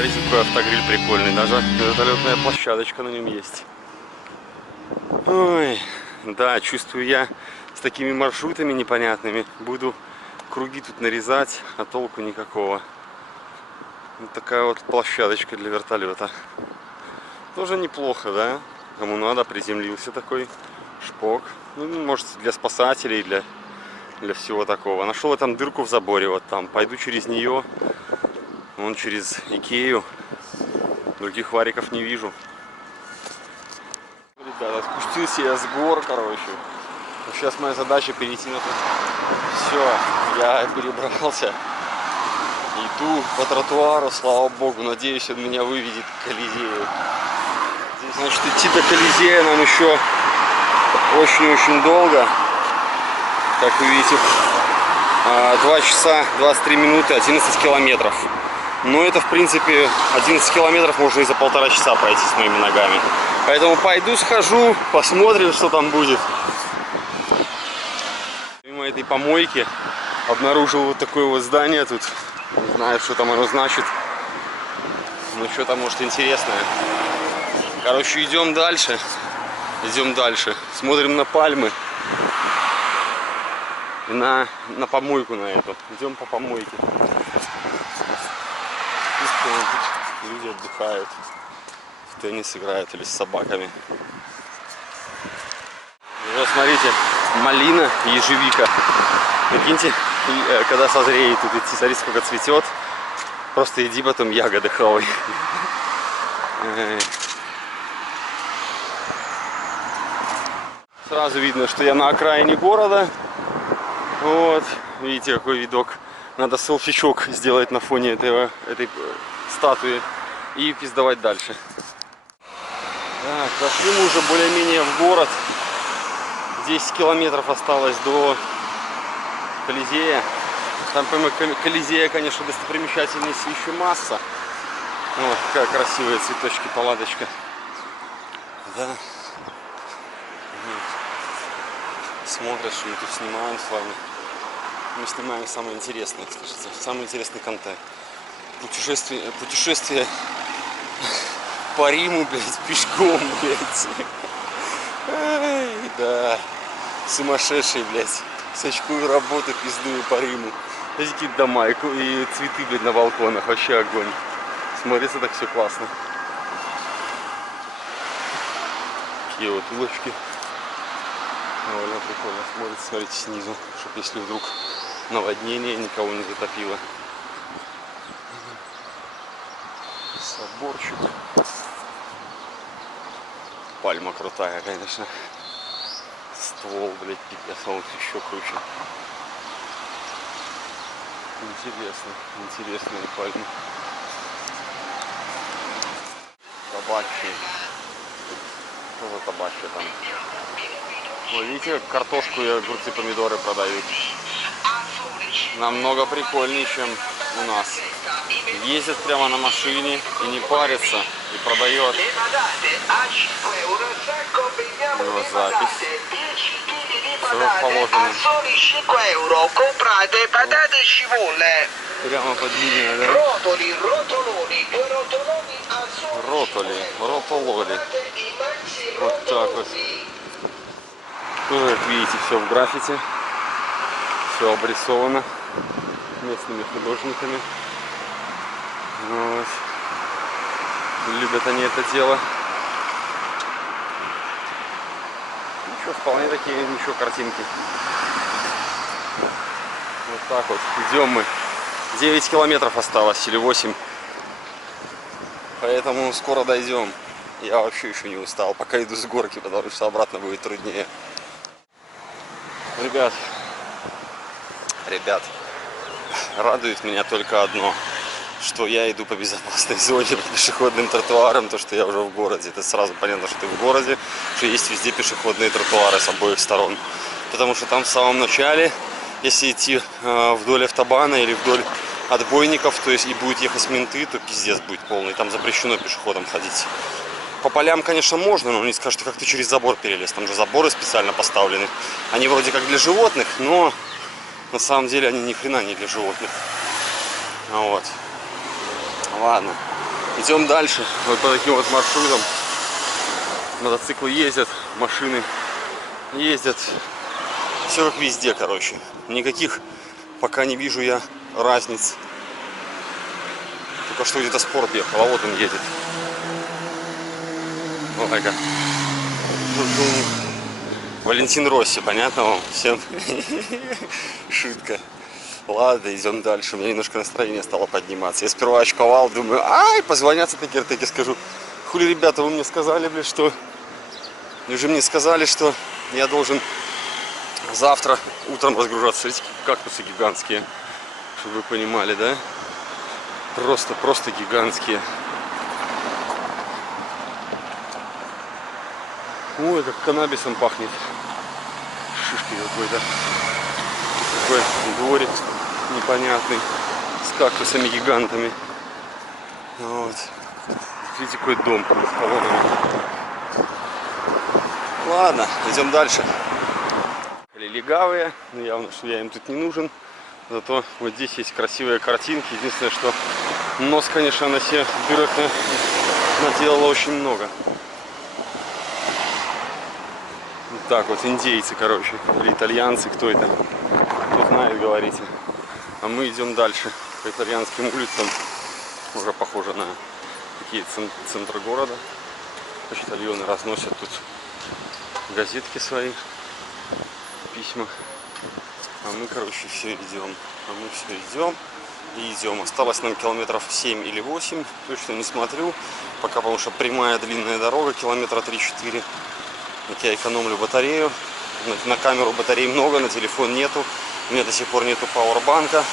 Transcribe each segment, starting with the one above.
Смотрите, какой автогриль прикольный. Даже вертолетная площадочка на нем есть. Ой, да, чувствую я с такими маршрутами непонятными. Буду круги тут нарезать, а толку никакого. Вот такая вот площадочка для вертолета. Тоже неплохо, да? Кому надо, приземлился такой шпок. Ну, может, для спасателей, для всего такого. Нашел я там дырку в заборе, вот там. Пойду через нее. Вон через Икею. Других вариков не вижу. Ребята, спустился я с гор, короче. Сейчас моя задача перейти на тут. Все, я перебрался. Иду по тротуару, слава богу. Надеюсь, он меня выведет к Колизею. Здесь, значит, идти до Колизея нам еще очень-очень долго. Как вы видите, 2 часа 23 минуты, 11 километров. Но это, в принципе, 11 километров можно и за 1,5 часа пройти с моими ногами. Поэтому пойду схожу, посмотрим, что там будет. Мимо этой помойки обнаружил вот такое вот здание тут. Не знаю, что там оно значит. Но что-то, может, интересное. Короче, идем дальше. Идем дальше. Смотрим на пальмы. И на помойку на эту. Идем по помойке. Люди отдыхают, в теннис играют или с собаками. Вот смотрите, малина и ежевика. Прикиньте, когда созреет тут идти, смотрите, сколько цветет. Просто иди потом ягоды хавай. Сразу видно, что я на окраине города. Вот, видите, какой видок. Надо селфичок сделать на фоне этой статуи и пиздовать дальше. Так, пошли мы уже более-менее в город. 10 километров осталось до Колизея. Там помимо Колизея, конечно, достопримечательностей еще масса. Вот, какая красивая цветочки, палаточка. Да. Вот. Смотришь, что мы тут снимаем с вами. Мы снимаем самое интересное, слышите, самый интересный контент. Путешествие по Риму, блядь, пешком, блядь. Ай, да, сумасшедший, блядь. С очкой работы пиздую по Риму. Эти какие-то дома и цветы, блядь, на балконах. Вообще огонь. Смотрится так все классно. Такие вот улочки. Довольно прикольно смотрится, смотрите, снизу, чтобы если вдруг наводнение никого не затопило. Соборчик. Пальма крутая, конечно. Ствол, блядь, пипец, а вот еще круче. Интересно, интересные пальмы. Табачные. Что за табачье там? Вы видите, картошку и огурцы, помидоры продают. Намного прикольнее, чем у нас. Ездят прямо на машине и не парятся, и продает. Вот запись. Все положено. Прямо под линией, да? Ротололи. Вот так вот. Тоже, как видите, все в граффити. Все обрисовано местными художниками. Вот. Любят они это дело. Ничего, вполне такие, ничего, картинки. Вот так вот. Идем мы. 9 километров осталось, или 8. Поэтому скоро дойдем. Я вообще еще не устал, пока иду с горки, потому что обратно будет труднее. Ребят, радует меня только одно, что я иду по безопасной зоне, по пешеходным тротуарам, то, что я уже в городе. Это сразу понятно, что ты в городе, что есть везде пешеходные тротуары с обоих сторон. Потому что там в самом начале, если идти вдоль автобана или вдоль отбойников, то есть и будет ехать менты, то пиздец будет полный. Там запрещено пешеходам ходить. По полям, конечно, можно, но они скажут, как ты через забор перелез. Там же заборы специально поставлены. Они вроде как для животных, но на самом деле они ни хрена не для животных. Вот. Ладно. Идем дальше. Вот по таким вот маршрутам. Мотоциклы ездят, машины ездят. Все как везде, короче. Никаких пока не вижу я разниц. Только что где-то спорт ехал, а вот он едет. Ой-ка. Валентин Росси, понятно вам? Всем шутка. Ладно, идем дальше. У меня немножко настроение стало подниматься. Я сперва очковал, думаю, ай, позвонятся такие скажу. Хули, ребята, вы мне сказали, блин, что... Вы же мне сказали, что я должен завтра утром разгружаться. Смотрите, кактусы гигантские. Чтобы вы понимали, да? Просто гигантские. Ой, как каннабисом пахнет. Шишки какой-то. Такой дворик непонятный. С кактусами-гигантами. Вот. Видите, какой дом с колоннами. Ладно, идем дальше. Легавые. Но явно, что я им тут не нужен. Зато вот здесь есть красивые картинки. Единственное, что нос, конечно, на себе дырок наделала очень много. Вот так вот, индейцы, короче. Или итальянцы, кто это? Кто знает, говорите. А мы идем дальше по итальянским улицам. Уже похоже на такие центры города. Почтальоны разносят тут газетки свои, письма. А мы, короче, все идем. И идем. Осталось нам километров 7 или 8. Точно не смотрю. Пока, потому что прямая длинная дорога, километра 3-4. Я экономлю батарею. На камеру батареи много, на телефон нету. У меня до сих пор нету пауэрбанка.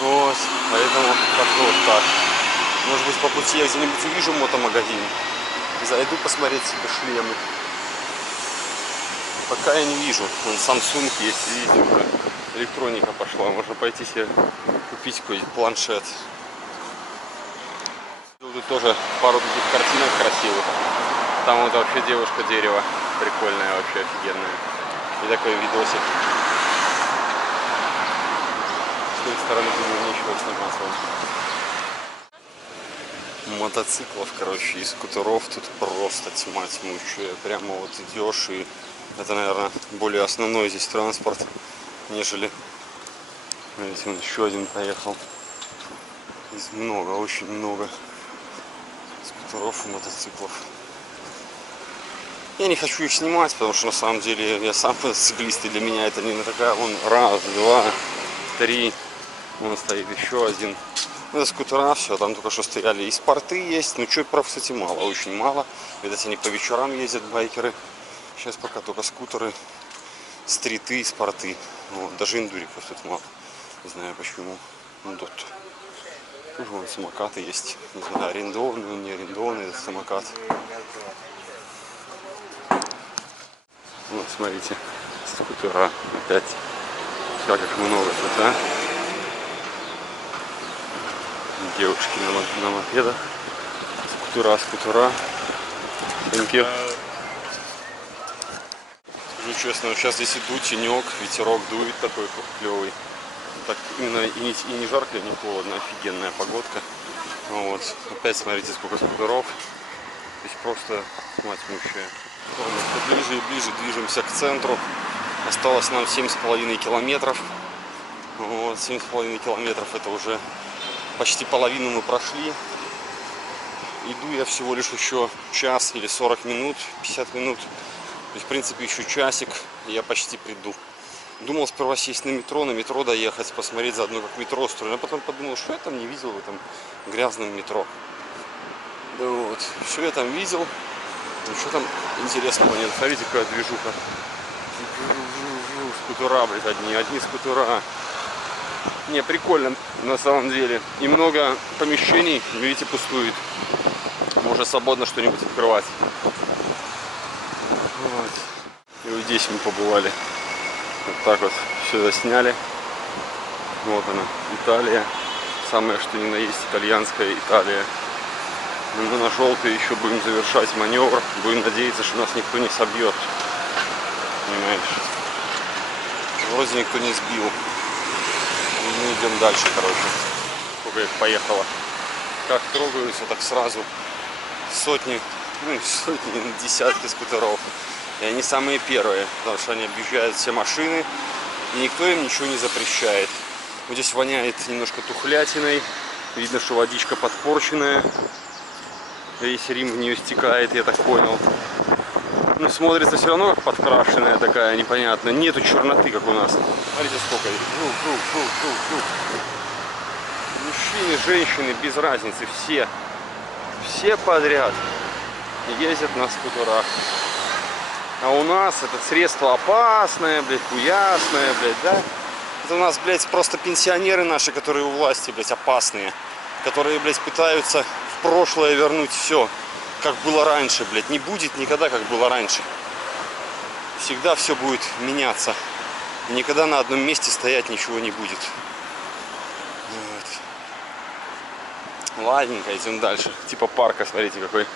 Вот. Поэтому как-то вот так. Может быть, по пути я где-нибудь увижу мотомагазин. Зайду посмотреть себе шлемы. Пока я не вижу. Вон Samsung есть, видите, уже электроника пошла. Можно пойти себе купить какой-нибудь планшет. Тут тоже пару таких картинок красивых. Там вот вообще девушка дерево. Прикольная, вообще офигенная. И такой видосик. С той стороны ничего сниматься. Мотоциклов, короче, и скутеров тут просто тьма тьмущая. Прямо вот идешь, и это, наверное, более основной здесь транспорт, нежели... Видите, вон еще один поехал. Здесь много, очень много скутеров и мотоциклов. Я не хочу их снимать, потому что на самом деле я сам мотоциклист, и для меня это не такая. Вон раз, два, три. Вон стоит еще один. Это скутера, все, там только что стояли. И спорты есть, но чопперов, кстати, мало, очень мало. Видать, они по вечерам ездят, байкеры. Сейчас пока только скутеры, стриты и спорты. Вот, даже эндуриков тут мало. Не знаю почему. Ну, тут вон самокаты есть. Не знаю, арендованный, не арендованный этот самокат. Вот, смотрите, скутера опять. Как их много тут, да? Девушки на мопедах. Скутера. Скажу честно, сейчас здесь иду, тенек, ветерок дует такой клевый. Так именно и не жарко, и не холодно, офигенная погодка. Вот. Опять смотрите, сколько скутеров. Здесь просто мать мущая. Мы ближе и ближе движемся к центру. Осталось нам 7,5 километров. Вот, 7,5 километров, это уже почти половину мы прошли. Иду я всего лишь еще час или 40 минут, 50 минут. То есть, в принципе, еще часик, и я почти приду. Думал сперва сесть на метро доехать, посмотреть заодно, как метро устроено. А потом подумал, что я там не видел в этом грязном метро. Да вот, все я там видел. Ничего там интересного нет. Смотрите, какая движуха. Скутера, блядь, одни скутера. Не, прикольно на самом деле. И много помещений, видите, пустует. Можно свободно что-нибудь открывать. Вот. И вот здесь мы побывали. Вот так вот все засняли. Вот она, Италия. Самое что ни на есть итальянская Италия. Мы на желтый еще будем завершать маневр. Будем надеяться, что нас никто не собьет. Понимаешь? Вроде никто не сбил. Мы идем дальше, короче. Сколько их поехало. как трогаются, так сразу сотни, ну сотни, десятки скутеров. И они самые первые, потому что они объезжают все машины, и никто им ничего не запрещает. Вот здесь воняет немножко тухлятиной, видно, что водичка подпорченная, весь Рим в нее стекает, я так понял. Ну, смотрится все равно как подкрашенная такая, непонятная. Нету черноты, как у нас. Смотрите, сколько их. Мужчины, женщины, без разницы, все подряд ездят на скутерах. А у нас это средство опасное, блядь, хуясное, блядь, да? Это у нас, блядь, просто пенсионеры наши, которые у власти, блядь, опасные. Которые, блядь, пытаются в прошлое вернуть все, как было раньше, блядь. Не будет никогда, как было раньше. Всегда все будет меняться. И никогда на одном месте стоять ничего не будет. Вот. Ладненько, идем дальше. Типа парка, смотрите, какой.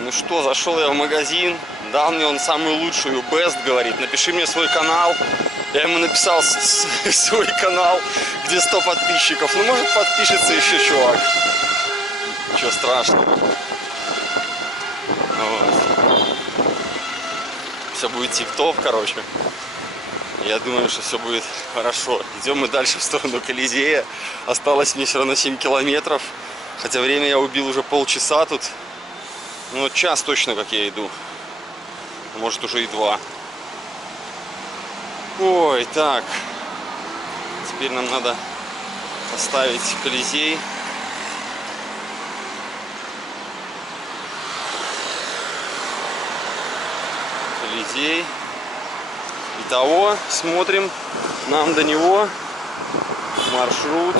Ну что, зашел я в магазин, дал мне он самую лучшую, Best, говорит, напиши мне свой канал. Я ему написал свой канал, где 100 подписчиков. Ну, может, подпишется еще чувак. Ничего страшного. Вот. Все будет тип-топ, короче. Я думаю, что все будет хорошо. Идем мы дальше в сторону Колизея. Осталось мне все равно 7 километров. Хотя время я убил уже полчаса тут. Ну, час точно, как я иду. Может, уже и 2. Ой, так. Теперь нам надо поставить Колизей. Колизей. Итого, смотрим. Нам до него маршрут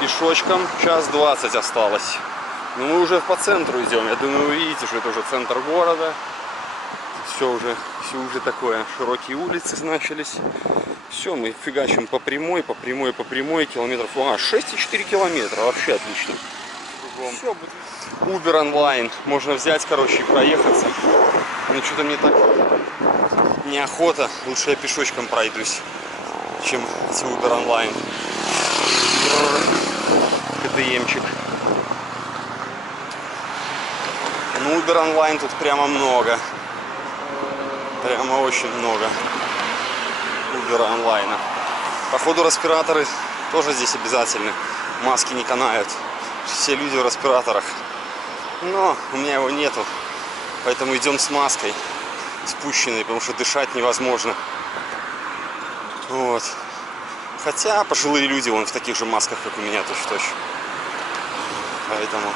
пешочком 1:20 осталось. Но мы уже по центру идем. Я думаю, вы видите, что это уже центр города. Все уже такое. Широкие улицы начались. Все, мы фигачим по прямой, километров. 6,4 километра. Вообще отлично. Все, Uber онлайн. Можно взять, короче, и проехаться. Но что-то мне так неохота. Лучше я пешочком пройдусь, чем эти Uber онлайн. КТМчик. Ну, Uber онлайн тут прямо много. Прямо очень много Uber онлайна. Походу, респираторы тоже здесь обязательны. Маски не канают. Все люди в респираторах. Но у меня его нету. Поэтому идем с маской спущенной, потому что дышать невозможно. Вот. Хотя пожилые люди вон в таких же масках, как у меня, точь-в-точь. Поэтому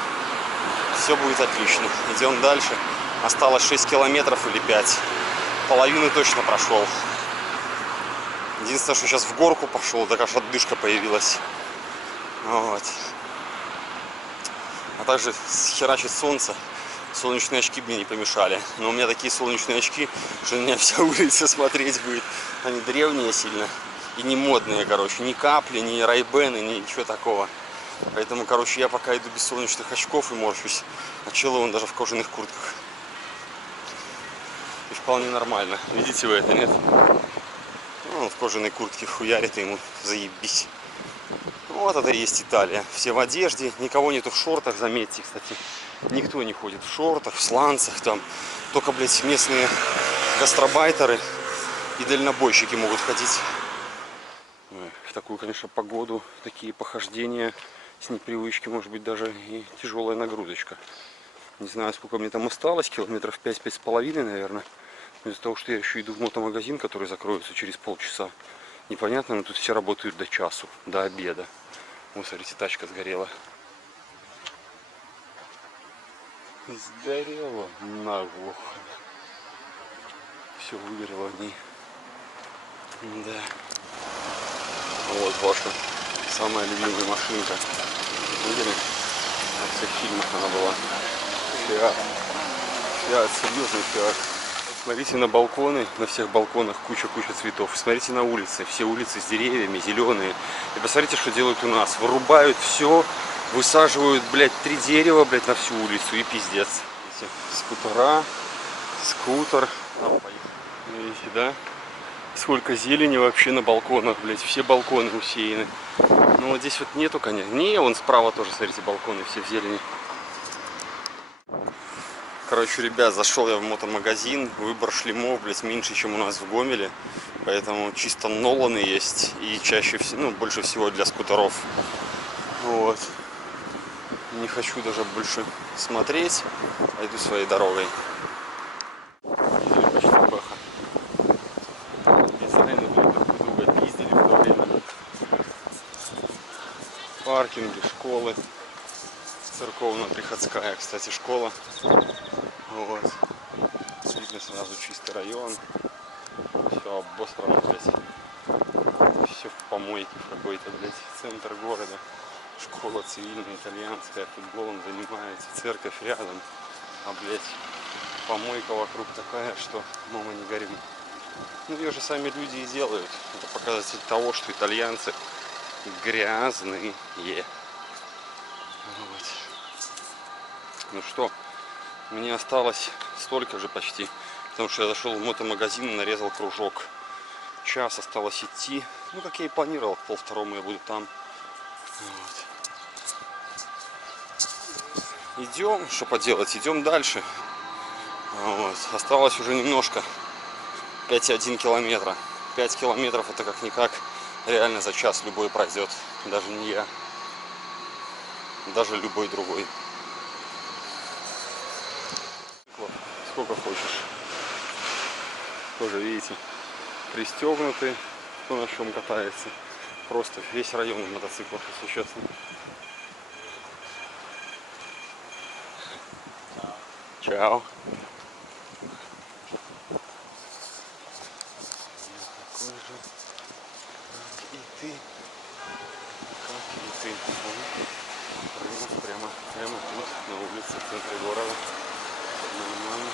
все будет отлично. Идем дальше. Осталось 6 километров или 5. Половину точно прошел. Единственное, что сейчас в горку пошел, так аж отдышка появилась. Вот. А также херачит солнце. Солнечные очки мне не помешали. Но у меня такие солнечные очки, что на меня вся улица смотреть будет. Они древние сильно. И не модные, короче. Ни капли, ни райбены, ничего такого. Поэтому, короче, я пока иду без солнечных очков и морщусь. А чело он даже в кожаных куртках. И вполне нормально. Видите вы это, нет? Ну, он в кожаной куртке хуярит, и ему заебись. Вот это и есть Италия. Все в одежде, никого нету в шортах, заметьте, кстати. Никто не ходит в шортах, в сланцах там. Только, блядь, местные гастробайтеры и дальнобойщики могут ходить. В такую, конечно, погоду, такие похождения с непривычки, может быть, даже и тяжелая нагрузочка. Не знаю, сколько мне там осталось, километров 5-5,5, наверное. Но из-за того, что я еще иду в мотомагазин, который закроется через полчаса. Непонятно, но тут все работают до часу, до обеда. Вот, смотрите, тачка сгорела. Сгорела наглухо. Все выгорело в ней. Да. Вот ваша самая любимая машинка. Видели? На всех фильмах она была. Фиат. Фиат, серьезный фиат. Смотрите на балконы, на всех балконах куча цветов. Смотрите на улицы, все улицы с деревьями, зеленые. И посмотрите, что делают у нас. Вырубают все, высаживают, блядь, 3 дерева, блядь, на всю улицу и пиздец. Скутера, скутер. Видите, да? Сколько зелени вообще на балконах, блядь. Все балконы усеяны. Ну вот здесь вот нету, конечно. Не, вон справа тоже, смотрите, балконы все в зелени. Короче, ребят, зашел я в мотомагазин. Выбор шлемов, блядь, меньше, чем у нас в Гомеле. Поэтому чисто Ноланы есть. И чаще всего, ну, больше всего для скутеров. Вот. Не хочу даже больше смотреть. Пойду своей дорогой. Почти баха. Дизайны, блядь, друг друга пиздили в то время. Паркинги, школы. Церковно-приходская, кстати, школа. Вот. Видно сразу чистый район. Все обосрано, блядь. Все в помойке какой-то, блядь. Центр города. Школа цивильная, итальянская. Футболом занимается. Церковь рядом. А, блядь, помойка вокруг такая, что мама не горюй. Ну, ее же сами люди и делают. Это показатель того, что итальянцы грязные. Вот. Ну что, мне осталось столько же почти. Потому что я зашел в мотомагазин и нарезал кружок. Час осталось идти. Ну, как я и планировал, к 1:30 я буду там. Вот. Идем, что поделать, идем дальше. Вот. Осталось уже немножко. 5,1 километра. 5 километров это как-никак реально за час любой пройдет. Даже не я. Даже любой другой. Сколько хочешь. Тоже, видите, пристегнуты, кто на чем катается. Просто весь район в мотоциклах, если честно. Чао. Такой же, как и ты. Как и ты. Прямо тут, на улице, в центре города. Нормально.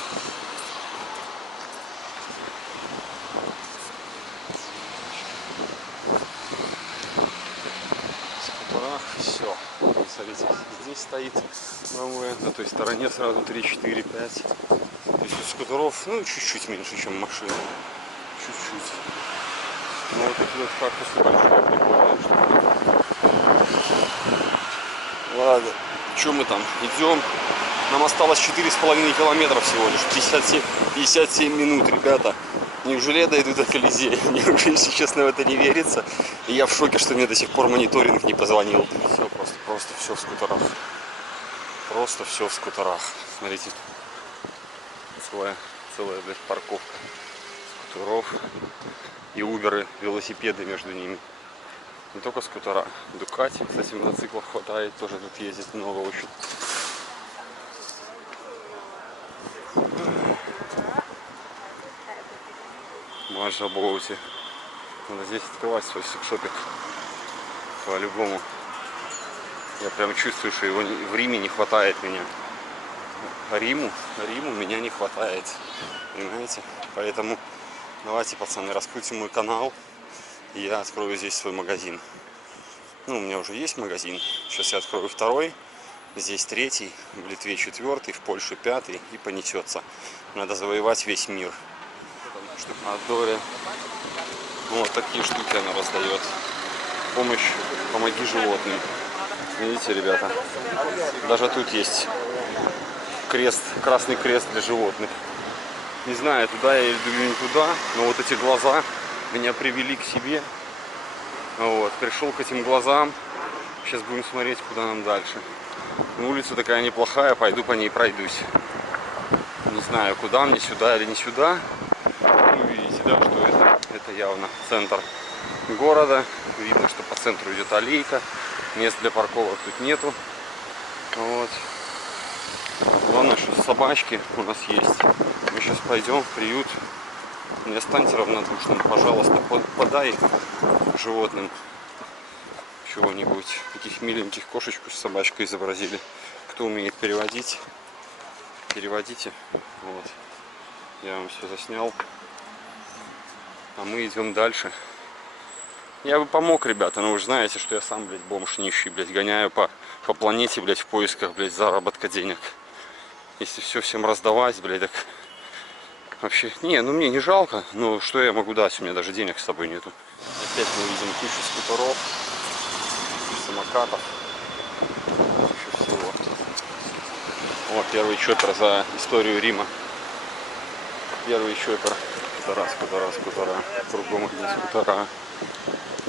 Все. Смотрите, здесь стоит БМВ, на той стороне сразу 3, 4, 5. То есть у скутеров, ну, чуть-чуть меньше, чем машины. Чуть-чуть. Но вот эти вот кактусы большие, прикольные штуки. Ладно, что мы там? Идем. Нам осталось 4,5 километра всего лишь. 57 минут, ребята. Неужели я дойду до Колизея? Мне уже, если честно, в это не верится. И я в шоке, что мне до сих пор мониторинг не позвонил. Все, просто все в скутерах. Просто все в скутерах. Смотрите. Целая, блядь, парковка скутеров. И уберы, велосипеды между ними. Не только скутера. Дукати, кстати, мотоциклов хватает. Тоже тут ездит много очень. Маша Боути. Надо здесь открывать свой секшопик. По-любому. Я прям чувствую, что его в Риме не хватает меня. Риму меня не хватает. Понимаете? Поэтому давайте, пацаны, раскрутим мой канал. И я открою здесь свой магазин. Ну, у меня уже есть магазин. Сейчас я открою второй. Здесь третий, в Литве 4, в Польше 5 и понесется. Надо завоевать весь мир. А Доре вот такие штуки она раздает. Помощь, помоги животным. Видите, ребята, даже тут есть крест, красный крест для животных. Не знаю, туда я иду или не туда, но вот эти глаза меня привели к себе. Вот, пришел к этим глазам. Сейчас будем смотреть, куда нам дальше. Улица такая неплохая, пойду по ней пройдусь. Не знаю, куда мне, сюда или не сюда. Ну, видите, да, что это явно центр города. Видно, что по центру идет аллейка. Мест для парковок тут нету. Вот. Главное, что собачки у нас есть. Мы сейчас пойдем в приют. Не станьте равнодушным, пожалуйста, подай животным чего-нибудь. Таких миленьких кошечку с собачкой изобразили. Кто умеет переводить, переводите. Вот. Я вам все заснял. А мы идем дальше. Я бы помог, ребята, но вы же знаете, что я сам, блядь, бомж нищий, блядь, гоняю по планете, блядь, в поисках, блядь, заработка денег. Если все всем раздавать, блядь, так Вообще, не, ну мне не жалко, но что я могу дать, у меня даже денег с собой нету. Опять мы видим кучу скутеров, кучу самокатов, кучу всего. О, первый чоппер за историю Рима. Первый чоппер. Скутера. Кругом одни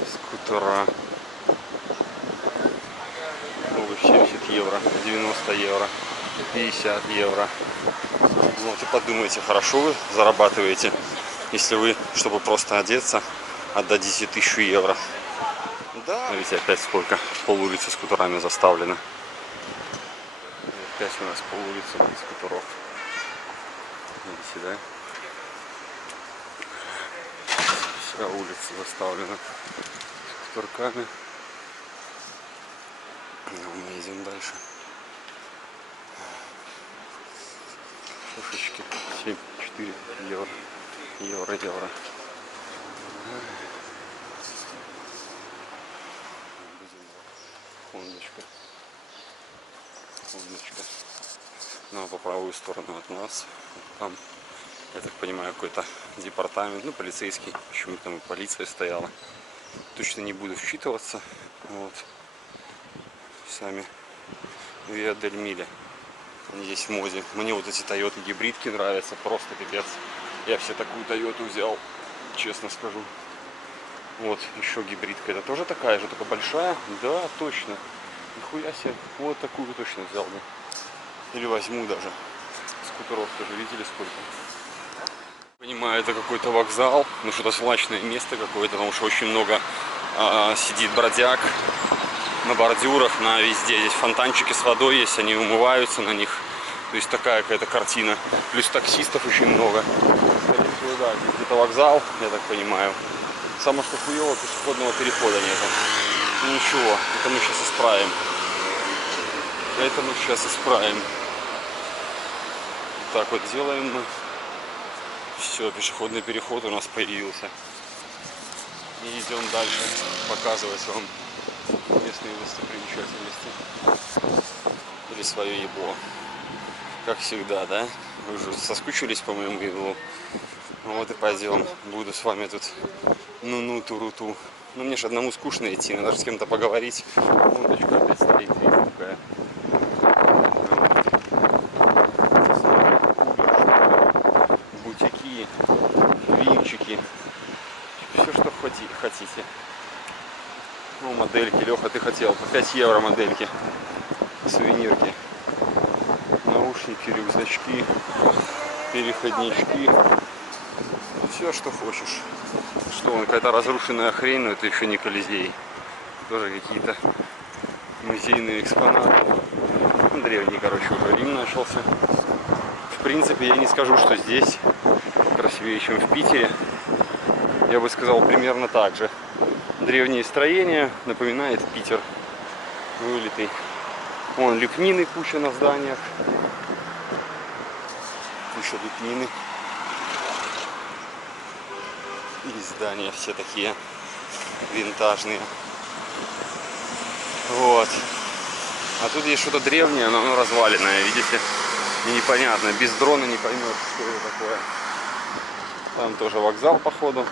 скутера. Обувь 70 евро, 90 евро, 50 евро. Вот и подумайте, хорошо вы зарабатываете, если вы, чтобы просто одеться, отдадите 1000 евро. Да. Смотрите, опять сколько пол улицы скутерами заставлено. Опять у нас пол улицы скутеров. Видите, да? Вся улица заставлена скутерками. Мы идем дальше. Шушечки 7-4 евро. Евро. Хондочка. Ну, а по правую сторону от нас. Там, я так понимаю, какой-то департамент, ну, полицейский. Почему там и полиция стояла. Точно не буду вчитываться. Вот. Сами Виа дель Миля. Они здесь в моде. Мне вот эти Toyota гибридки нравятся. Просто пипец. Я все такую Toyota взял. Честно скажу. Вот, еще гибридка. Это тоже такая же, только большая? Да, точно. Нихуя себе. Вот такую точно взял бы. Или возьму даже. Скутеров тоже видели сколько? Понимаю, это какой-то вокзал. Ну, что-то злачное место какое-то. Потому что очень много сидит бродяг на бордюрах, на везде. Здесь фонтанчики с водой есть, они умываются на них. То есть такая какая-то картина. Плюс таксистов очень много. Да, здесь это вокзал, я так понимаю. Самое что хуево, пешеходного перехода нету. Ну ничего, это мы сейчас исправим. Так вот делаем мы. Все, пешеходный переход у нас появился. И идем дальше показывать вам местные достопримечательности. Или свое ебло. Как всегда, да? Вы уже соскучились по моему еблу. Вот и пойдем. Буду с вами тут туруту. Ну мне же одному скучно идти, надо же с кем-то поговорить. Лодочка опять стоит, видите, такая. Бутики, винчики. Все, что хотите. Ну, модельки. Леха, ты хотел. По 5 евро модельки. Сувенирки. Наушники, рюкзачки, переходнички. Все, что хочешь. Что он, какая-то разрушенная хрень, но это еще не Колизей. Тоже какие-то музейные экспонаты. Древний, короче, уже Рим начался. В принципе, я не скажу, что здесь красивее, чем в Питере. Я бы сказал примерно так же. Древние строения, напоминает Питер вылитый. Вон лепнины куча на зданиях. Куча лепнины. И здания все такие винтажные. Вот. А тут есть что-то древнее, но оно разваленное, видите? И непонятно. Без дрона не поймешь, что это такое. Там тоже вокзал, походу.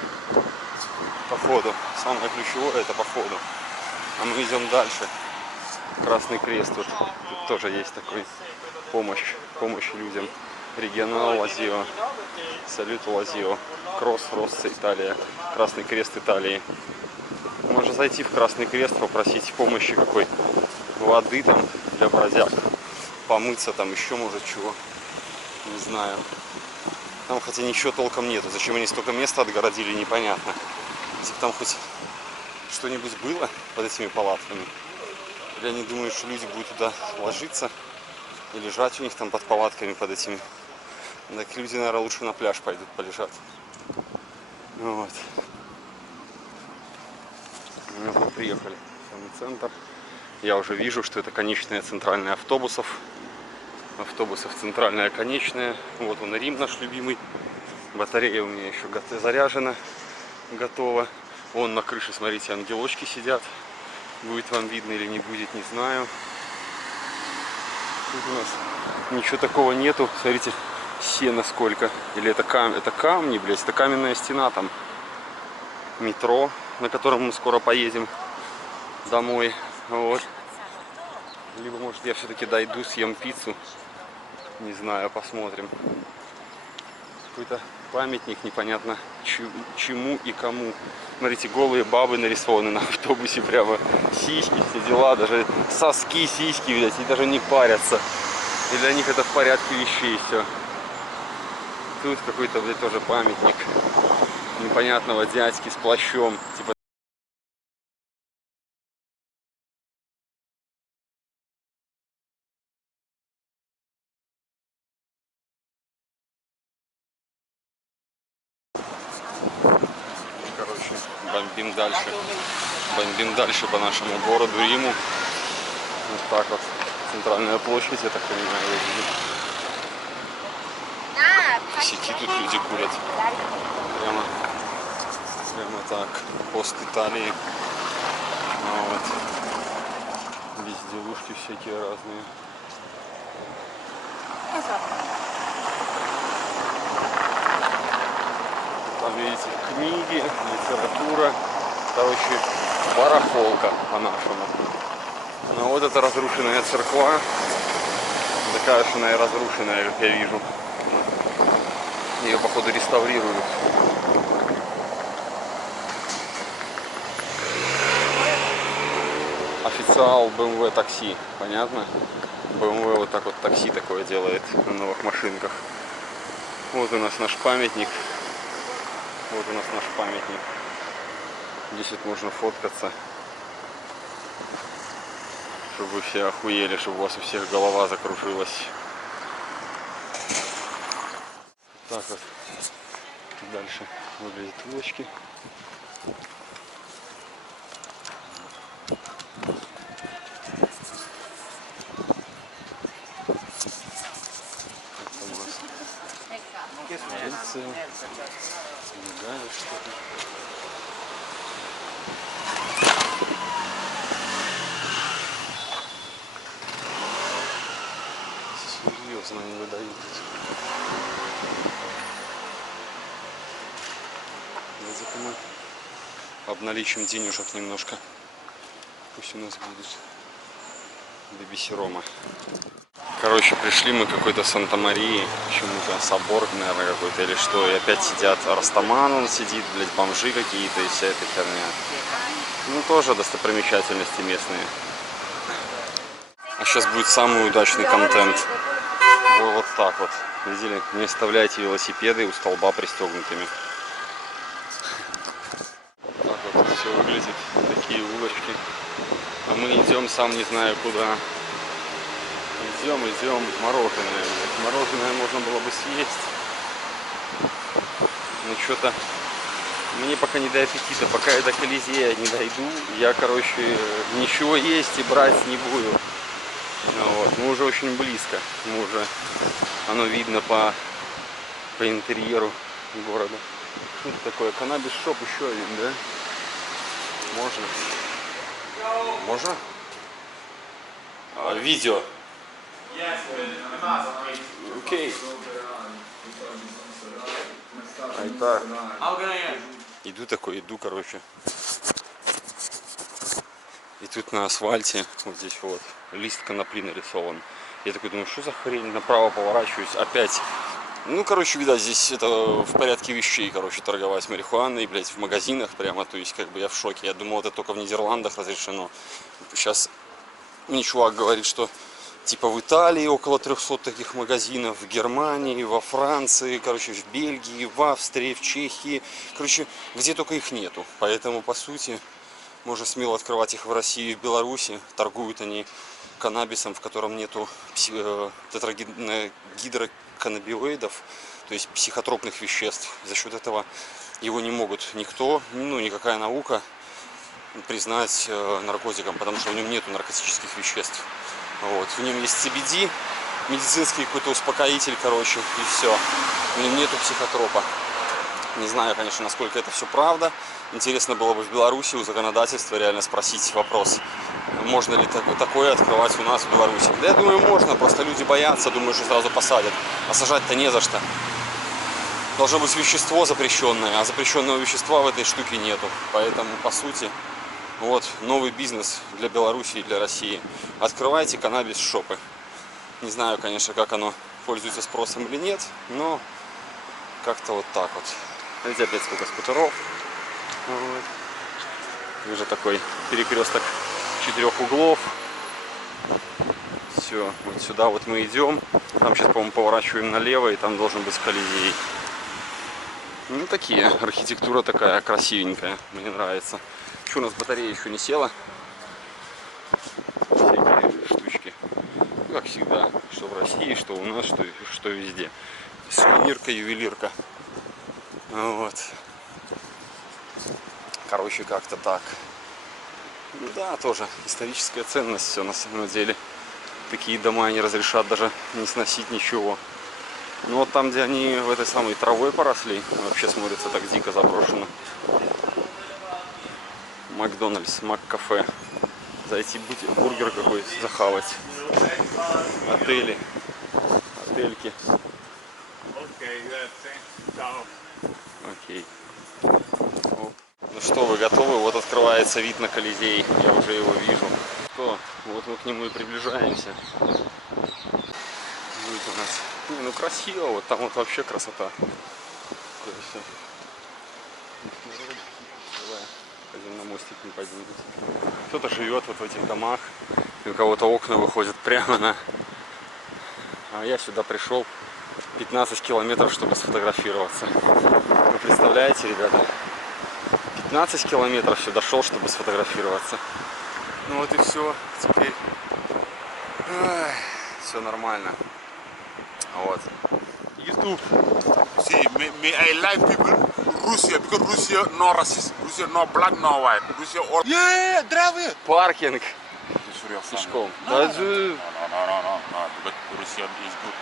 Самое ключевое это походу. А мы идем дальше. Красный Крест тут тоже есть такой. Помощь людям. Регионал Лазио. Салют Лазио. Кросс, Росса, Италия. Красный Крест Италии. Можно зайти в Красный Крест, попросить помощи какой воды там для бродяг. Помыться там, еще может чего. Не знаю. Там хотя ничего толком нету. Зачем они столько места отгородили, непонятно. Если бы там хоть что-нибудь было под этими палатками. Или они думают, что люди будут туда ложиться и лежать у них там под палатками под этими. Так люди, наверное, лучше на пляж пойдут полежат. Вот. Мы приехали в самый центр. Я уже вижу, что это конечная центральная автобусов. Автобусов центральная конечная. Вот он, Рим наш любимый. Батарея у меня еще заряжена. Готово. Вон на крыше, смотрите, ангелочки сидят. Будет вам видно или не будет, не знаю. Тут у нас ничего такого нету. Смотрите, сено сколько. Или это камни, блядь, это каменная стена там. Метро, на котором мы скоро поедем домой. Вот. Либо, может, я все-таки дойду, съем пиццу. Не знаю, посмотрим. Какой-то памятник непонятно чему и кому. Смотрите, голые бабы нарисованы на автобусе прямо. Сиськи, все дела, даже соски, сиськи, блядь, и даже не парятся. И для них это в порядке вещей все. Тут какой-то, блядь, тоже памятник непонятного дядьки с плащом. Типа. Короче, бомбим дальше. Бомбим дальше по нашему городу Риму. Вот так вот. Центральная площадь, я так понимаю, выглядит. Косяки тут люди курят. Прямо так. Пост Италии. Вот. Безделушки всякие разные. Там, видите, книги, литература. Короче, барахолка по-нашему. Ну вот это разрушенная церква. Такая же она и разрушенная, как я вижу. Ее, походу, реставрируют. Официал BMW такси, понятно? BMW вот так вот такси такое делает на новых машинках. Вот у нас наш памятник. Вот у нас наш памятник. Здесь вот можно фоткаться. Чтобы вы все охуели, чтобы у вас у всех голова закружилась. Так вот дальше выглядят улочки. Это у нас полиция. Мигает что-то. Серьезно не выдают. Давайте-ка мы обналичим денежек немножко. Пусть у нас будет бибисерома. Короче, пришли мы к какой-то Санта-Марии, почему-то собор, наверное, какой-то или что. И опять сидят Растаман, он сидит, блядь, бомжи какие-то и вся эта херня. Ну, тоже достопримечательности местные. А сейчас будет самый удачный контент. Вот так вот. Видели? Не оставляйте велосипеды у столба пристегнутыми. Так вот все выглядит. Такие улочки. А мы идем, сам не знаю куда. Идем, мороженое. Мороженое можно было бы съесть. Но что-то мне пока не до аппетита. Пока я до Колизея не дойду, я, короче, ничего есть и брать не буду. Вот. Мы уже очень близко. Мы уже, оно видно по интерьеру города. Что это такое? Каннабис-шоп еще один, да? Можно? Можно? Видео. Окей. Итак. Иду, короче. И тут на асфальте, вот здесь вот, лист конопли нарисован. Я такой думаю, что за хрень, направо поворачиваюсь, опять. Ну, короче, видать, здесь это в порядке вещей, короче, торговать марихуаной, блядь, в магазинах прямо, то есть, как бы я в шоке. Я думал, это только в Нидерландах разрешено. Сейчас мне чувак говорит, что типа в Италии около 300 таких магазинов, в Германии, во Франции, короче, в Бельгии, в Австрии, в Чехии. Короче, где только их нету. Поэтому, по сути, можно смело открывать их в России и в Беларуси. Торгуют они каннабисом, в котором нету тетрагидроканнабиоидов, то есть психотропных веществ. За счет этого его не могут никто, ну, никакая наука признать наркотиком, потому что в нем нету наркотических веществ. Вот. В нем есть CBD, медицинский какой-то успокоитель, короче, и все. В нем нету психотропа. Не знаю, конечно, насколько это все правда. Интересно было бы в Беларуси у законодательства реально спросить вопрос, можно ли такое открывать у нас в Беларуси. Да я думаю, можно, просто люди боятся, думаю, что сразу посадят. А сажать-то не за что. Должно быть вещество запрещенное, а запрещенного вещества в этой штуке нету. Поэтому, по сути, вот новый бизнес для Беларуси и для России. Открывайте каннабис-шопы. Не знаю, конечно, как оно пользуется спросом или нет, но как-то вот так вот. Видите, опять сколько скутеров. Вот. Уже такой перекресток 4 углов. Все, вот сюда вот мы идем. Там сейчас, по-моему, поворачиваем налево, и там должен быть Колизей. Ну, такие, архитектура такая красивенькая, мне нравится. Что, у нас батарея еще не села? Всякие штучки. Ну, как всегда, что в России, что у нас, что везде. Сувенирка, ювелирка. Вот. Короче, как-то так. Ну да, тоже историческая ценность все на самом деле. Такие дома не разрешат даже не сносить ничего. Ну вот там, где они в этой самой травой поросли, вообще смотрится так дико заброшено. Макдональдс, Мак-кафе. Зайти бургер какой-то захавать. Отели. Отельки. Окей. Ну что, вы готовы? Вот открывается вид на Колизей. Я уже его вижу. Что? Вот мы к нему и приближаемся. Будет у нас. Не, ну красиво, вот там вот вообще красота. Пойдем на мостик не поднимемся. Кто-то живет вот в этих домах, и у кого-то окна выходят прямо на... А я сюда пришел 15 километров, чтобы сфотографироваться. Вы представляете, ребята? 15 километров сюда шел, чтобы сфотографироваться. Ну вот и все. Теперь все нормально. Вот. YouTube. See, may I like people Russia because Russia no racist, Russia no black, no white, Russia all. Yeah, drive. Паркинг. Пешком. No, but Russia is good.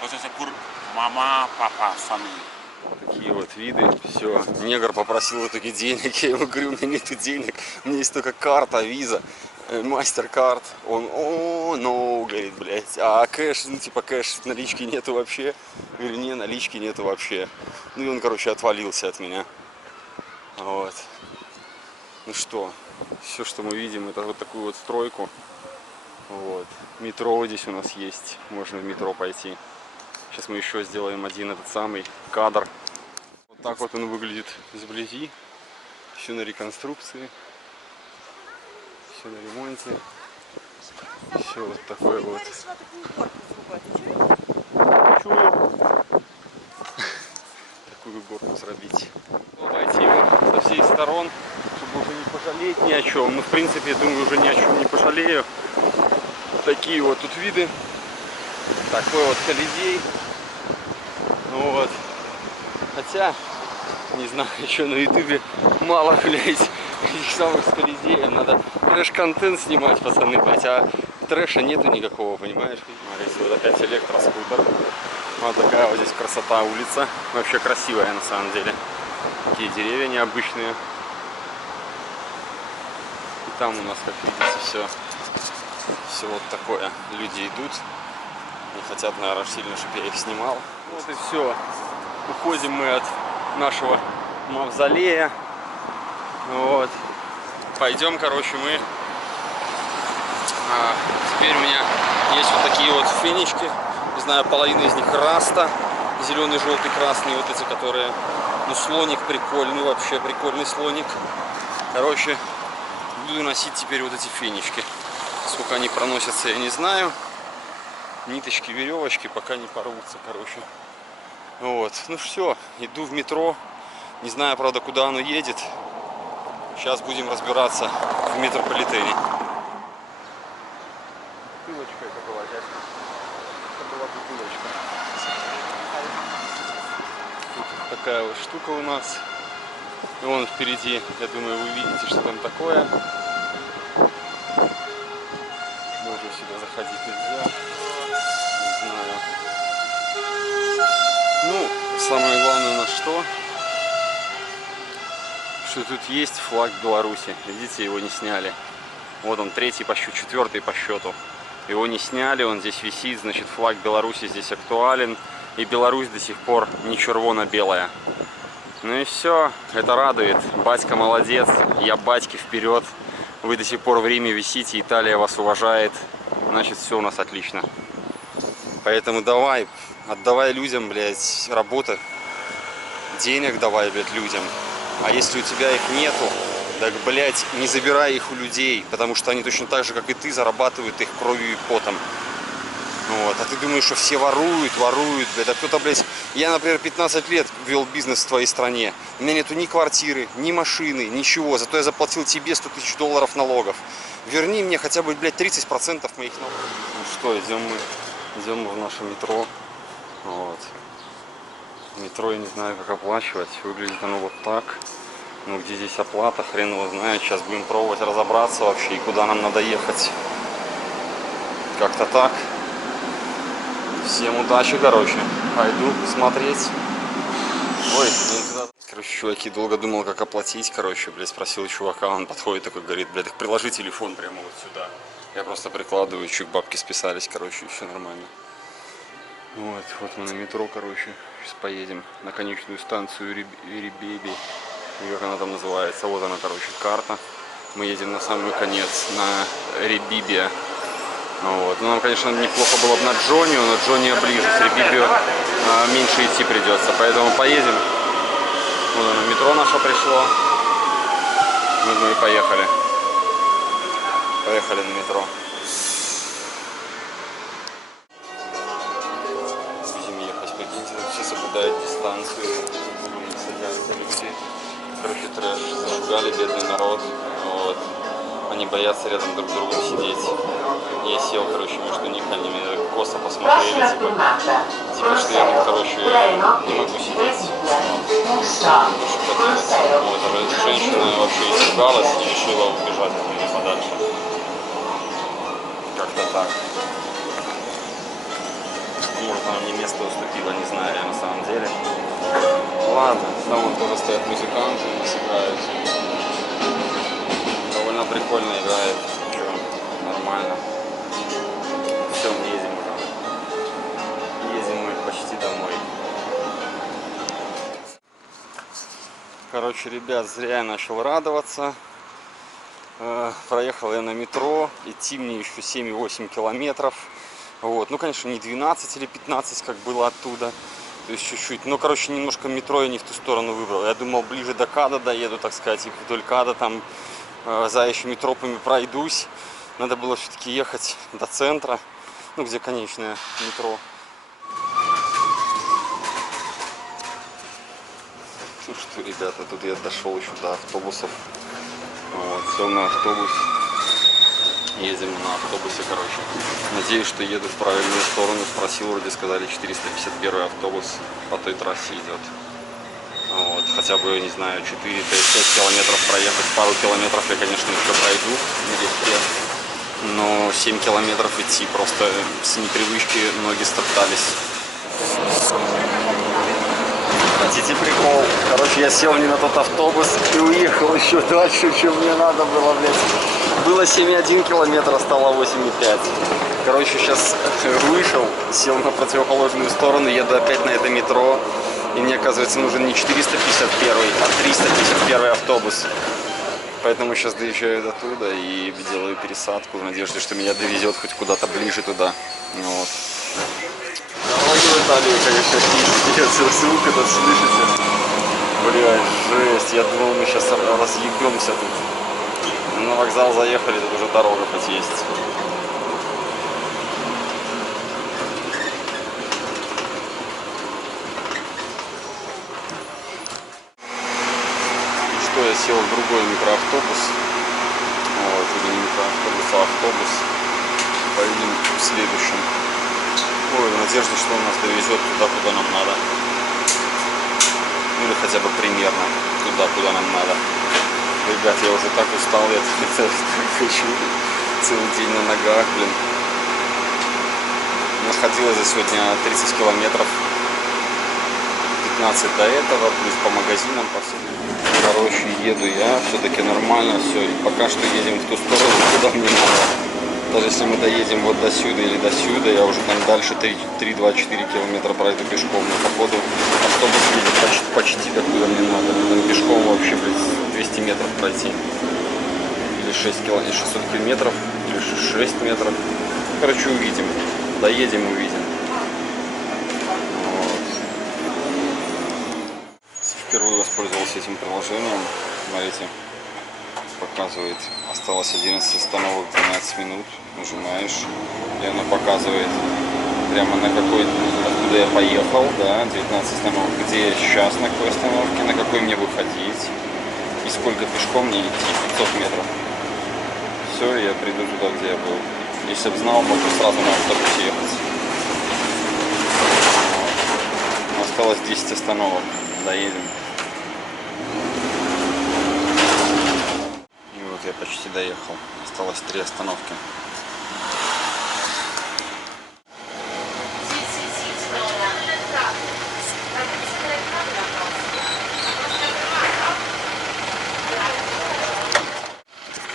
Because it's a good mama, papa, family. Такие вот виды, все. Негр попросил в итоге денег, я ему говорю, у меня нету денег, у меня есть только карта, виза, мастер-карт. Он, говорит, блядь, а кэш, ну типа кэш, налички нету вообще. Я говорю, не, налички нету вообще. Ну и он, короче, отвалился от меня. Вот. Ну что, все, что мы видим, это вот такую вот стройку. Вот. Метро здесь у нас есть, можно в метро пойти. Сейчас мы еще сделаем один этот самый кадр. Вот так вот он выглядит сблизи. Все на реконструкции. Все на ремонте. Все вот такое вот. Чую. Такую горку срабить. Обойти его со всех сторон, чтобы уже не пожалеть ни о чем. Ну, в принципе, я думаю, уже ни о чем не пожалею. Такие вот тут виды. Такой вот Колизей. Вот. Хотя, не знаю, еще на ютубе мало, блядь, этих самых с Колизеем. Надо трэш-контент снимать, пацаны, блядь, а трэша нету никакого, понимаешь? Смотрите, вот опять электроскутер. Вот такая вот здесь красота улица. Вообще красивая на самом деле. Такие деревья необычные. И там у нас, как видите, все вот такое. Люди идут. Не хотят, наверное, сильно, чтобы я их снимал. Вот и все. Уходим мы от нашего мавзолея. Вот. Пойдем, короче, мы. Теперь у меня есть вот такие вот фенечки. Не знаю, половина из них раста. Зеленый, желтый, красный. Вот эти, которые... Ну, слоник прикольный, вообще прикольный слоник. Короче, буду носить теперь вот эти фенечки. Сколько они проносятся, я не знаю. Ниточки, веревочки пока не порвутся, короче. Вот, ну все, иду в метро. Не знаю, правда, куда оно едет. Сейчас будем разбираться в метрополитене. Бутылочка это была, дядь. Это была бутылочка. Тут такая вот штука у нас. И вон впереди, я думаю, вы видите, что там такое. Можно сюда заходить нельзя. Не знаю. Ну, самое главное у нас что тут есть флаг Беларуси. Видите, его не сняли. Вот он, третий по счету, четвертый по счету. Его не сняли, он здесь висит, значит, флаг Беларуси здесь актуален. И Беларусь до сих пор не червоно-белая. Ну и все, это радует. Батька молодец, я батьки вперед. Вы до сих пор в Риме висите, Италия вас уважает. Значит, все у нас отлично. Поэтому давай, отдавай людям, блядь, работы. Денег давай, блядь, людям. А если у тебя их нету, так, блядь, не забирай их у людей. Потому что они точно так же, как и ты, зарабатывают их кровью и потом. Вот. А ты думаешь, что все воруют, блядь. А кто-то, блядь, я, например, 15 лет вел бизнес в твоей стране. У меня нету ни квартиры, ни машины, ничего. Зато я заплатил тебе 100 тысяч долларов налогов. Верни мне хотя бы, блядь, 30% моих налогов. Ну что, идем мы в наше метро. Вот. Метро я не знаю, как оплачивать. Выглядит оно вот так. Ну, где здесь оплата, хрен его знает. Сейчас будем пробовать разобраться вообще, и куда нам надо ехать. Как-то так. Всем удачи, короче. Пойду смотреть. Ой, короче, чуваки, долго думал, как оплатить, короче, блядь, спросил чувака, он подходит такой, говорит, блядь, так приложи телефон прямо вот сюда. Я просто прикладываю, чуть бабки списались, короче, и все нормально. Вот мы на метро, короче, сейчас поедем на конечную станцию Рибеби, или как она там называется. Вот она, короче, карта. Мы едем на самый конец, на Рибибия. Вот. Ну, нам, конечно, неплохо было бы на Джонио, но Джонио ближе, с Рибибио меньше идти придется, поэтому поедем. Вот оно, метро наше пришло. Мы и поехали. Поехали на метро. Будем ехать, прикиньте, все соблюдают дистанцию. Садятся люди. Короче, трэш. Зажигали бедный народ. Вот. Они боятся рядом друг с другом сидеть. Я сел, короче, между них, они меня косо посмотрели, типа, что я, короче, не могу сидеть. Вот, женщина вообще испугалась и решила убежать от меня подальше. Как-то так. Может, она мне место уступила, не знаю я на самом деле. Ладно, там вон тоже стоят музыканты, играют. Довольно прикольно играет. Ничего, нормально. Все, мы едем уже. Едем мы почти домой. Короче, ребят, зря я начал радоваться. Проехал я на метро. Идти мне еще 7,8 километров. Вот. Ну, конечно, не 12 или 15, как было оттуда. То есть чуть-чуть. Но, короче, немножко метро я не в ту сторону выбрал. Я думал, ближе до КАДа доеду, так сказать, и вдоль КАДа там заячьими тропами пройдусь. Надо было все-таки ехать до центра, ну, где конечное метро. Ну что, ребята, тут я дошел еще до автобусов. Вот, сел на автобус. Едем на автобусе, короче. Надеюсь, что еду в правильную сторону. Спросил, вроде сказали, 451 автобус по той трассе идет. Вот, хотя бы, не знаю, 4-5 километров проехать. Пару километров я, конечно, еще пройду налегке. Но 7 километров идти просто с непривычки ноги стоптались. Хотите прикол? Короче, я сел не на тот автобус и уехал еще дальше, чем мне надо было, блядь. Было 7,1 километра, стало 8,5. Короче, сейчас вышел, сел на противоположную сторону, еду опять на это метро. И мне, оказывается, нужен не 451, а 351 автобус. Поэтому сейчас доезжаю до туда и делаю пересадку в надежде, что меня довезет хоть куда-то ближе туда. Вот. Дороги в Италии, конечно, пиздец, звук этот слышите? Блядь, жесть, я думал, мы сейчас разъебемся тут. На вокзал заехали, тут уже дорога хоть есть. Я сел в другой микроавтобус. Вот, или не микроавтобус, а автобус. Поедем в следующем. Ой, в надежде, что он нас довезет туда, куда нам надо. Ну, или хотя бы примерно туда, куда нам надо. Ребят, я уже так устал, я так хочу целый день на ногах, блин. Находилось за сегодня 30 километров. 15 до этого, плюс по магазинам, по всему. Короче, еду я, все-таки нормально все. И пока что едем в ту сторону, куда мне надо. Даже если мы доедем вот до сюда или до сюда, я уже там дальше 3-2-4 километра пройду пешком. Но походу автобус едет почти до куда мне надо. Там пешком вообще, блядь, 200 метров пройти. Или 600 километров, или 6 метров. Короче, увидим. Доедем, увидим. Вот. Впервые воспользовался этим приложением. Смотрите, показывает. Осталось 11 остановок, 12 минут. Нажимаешь, и оно показывает прямо на какой, откуда я поехал, да, 19 остановок, где я сейчас, на какой остановке, на какой мне выходить и сколько пешком мне идти, 500 метров. Все, я приду туда, где я был. Если бы знал, мог бы сразу на автобусе ехать. Вот. Осталось 10 остановок, доедем. И вот я почти доехал. Осталось 3 остановки.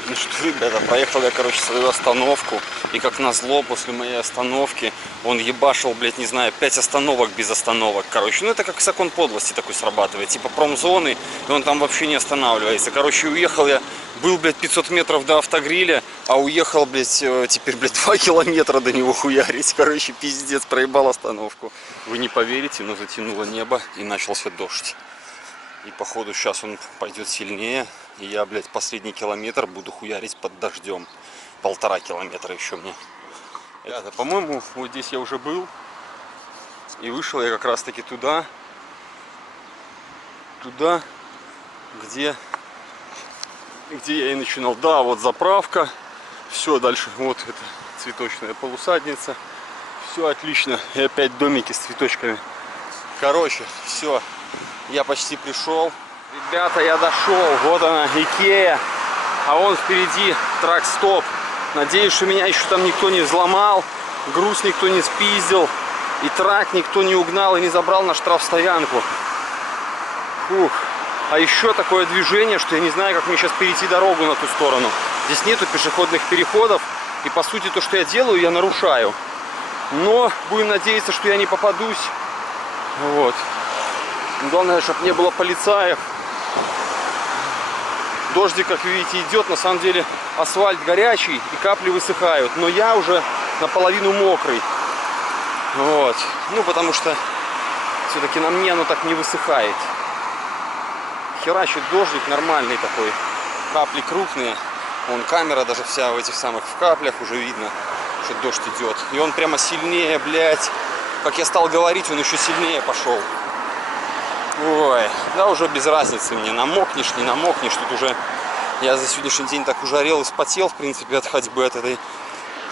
Ну что, ребята, проехал я, короче, свою остановку. И как назло, после моей остановки он ебашил, блядь, не знаю, 5 остановок без остановок, короче. Ну это как закон подлости такой срабатывает. Типа промзоны, и он там вообще не останавливается. Короче, уехал я, был, блядь, 500 метров до автогриля, а уехал, блядь, теперь, блядь, 2 километра до него хуярить. Короче, пиздец, проебал остановку. Вы не поверите, но затянуло небо и начался дождь. И походу сейчас он пойдет сильнее. И я, блядь, последний километр буду хуярить под дождем. 1,5 километра еще мне. Ребята, по-моему, вот здесь я уже был. И вышел я как раз таки туда. Туда, где я и начинал. Да, вот заправка. Все, дальше вот это цветочная полусадница. Все отлично. И опять домики с цветочками. Короче, все. Я почти пришел. Ребята, я дошел. Вот она, Икея. А вон впереди трак-стоп. Надеюсь, что меня еще там никто не взломал. Груз никто не спиздил. И трак никто не угнал и не забрал на штрафстоянку. Фух. А еще такое движение, что я не знаю, как мне сейчас перейти дорогу на ту сторону. Здесь нету пешеходных переходов. И по сути то, что я делаю, я нарушаю. Но будем надеяться, что я не попадусь. Вот. Главное, чтобы не было полицаев. Дождик, как видите, идет. На самом деле асфальт горячий и капли высыхают. Но я уже наполовину мокрый. Вот. Ну, потому что все-таки на мне оно так не высыхает. Херачит дождик нормальный такой. Капли крупные. Вон камера даже вся в этих самых в каплях. Уже видно, что дождь идет. И он прямо сильнее, блядь. Как я стал говорить, он еще сильнее пошел. Ой, да уже без разницы мне, намокнешь, не намокнешь. Тут уже я за сегодняшний день так ужарел и спотел, в принципе, от ходьбы от этой.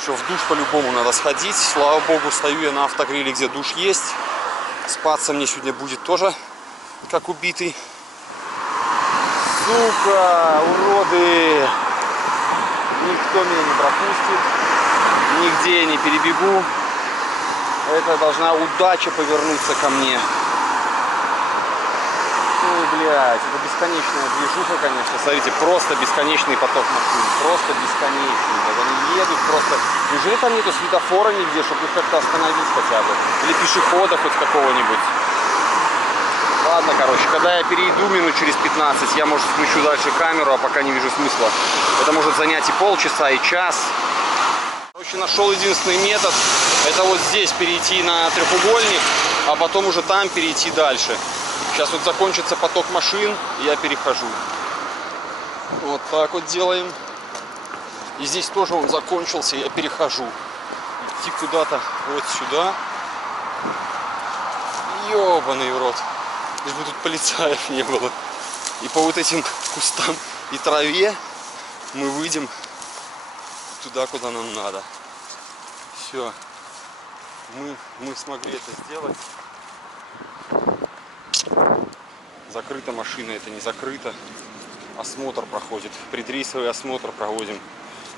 Что в душ по-любому надо сходить. Слава богу, стою я на автогриле, где душ есть. Спаться мне сегодня будет тоже как убитый. Сука, уроды! Никто меня не пропустит. Нигде я не перебегу. Это должна удача повернуться ко мне. Ой, блядь, это бесконечная движуха, конечно. Смотрите, просто бесконечный поток машин. Просто бесконечный. Вот они едут просто. Неужели там нету светофора нигде, чтобы их как-то остановить хотя бы? Или пешехода хоть какого-нибудь? Ладно, короче, когда я перейду минут через 15, я, может, смещу дальше камеру, а пока не вижу смысла. Это может занять и полчаса, и час. Короче, нашел единственный метод. Это вот здесь перейти на треугольник, а потом уже там перейти дальше. Сейчас вот закончится поток машин, и я перехожу. Вот так вот делаем. И здесь тоже он закончился, я перехожу. Идти куда-то вот сюда. Ёбаный в рот. Лишь бы тут полицаев не было. И по вот этим кустам и траве мы выйдем туда, куда нам надо. Все. Мы смогли это сделать. Закрыта машина, это не закрыто. Осмотр проходит. Предрейсовый осмотр проводим.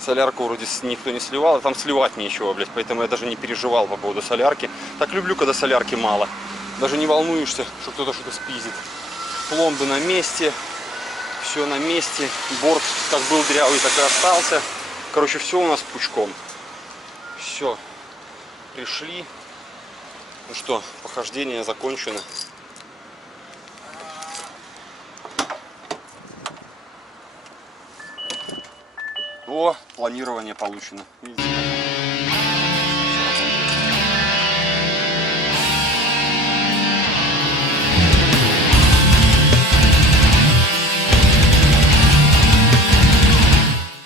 Солярку вроде никто не сливал, а там сливать нечего, блядь. Поэтому я даже не переживал по поводу солярки. Так люблю, когда солярки мало. Даже не волнуешься, что кто-то что-то спиздит. Пломбы на месте. Все на месте. Борт как был дрявый, так и остался. Короче, все у нас пучком. Все. Пришли. Ну что, похождение закончено. О, планирование получено. Видите?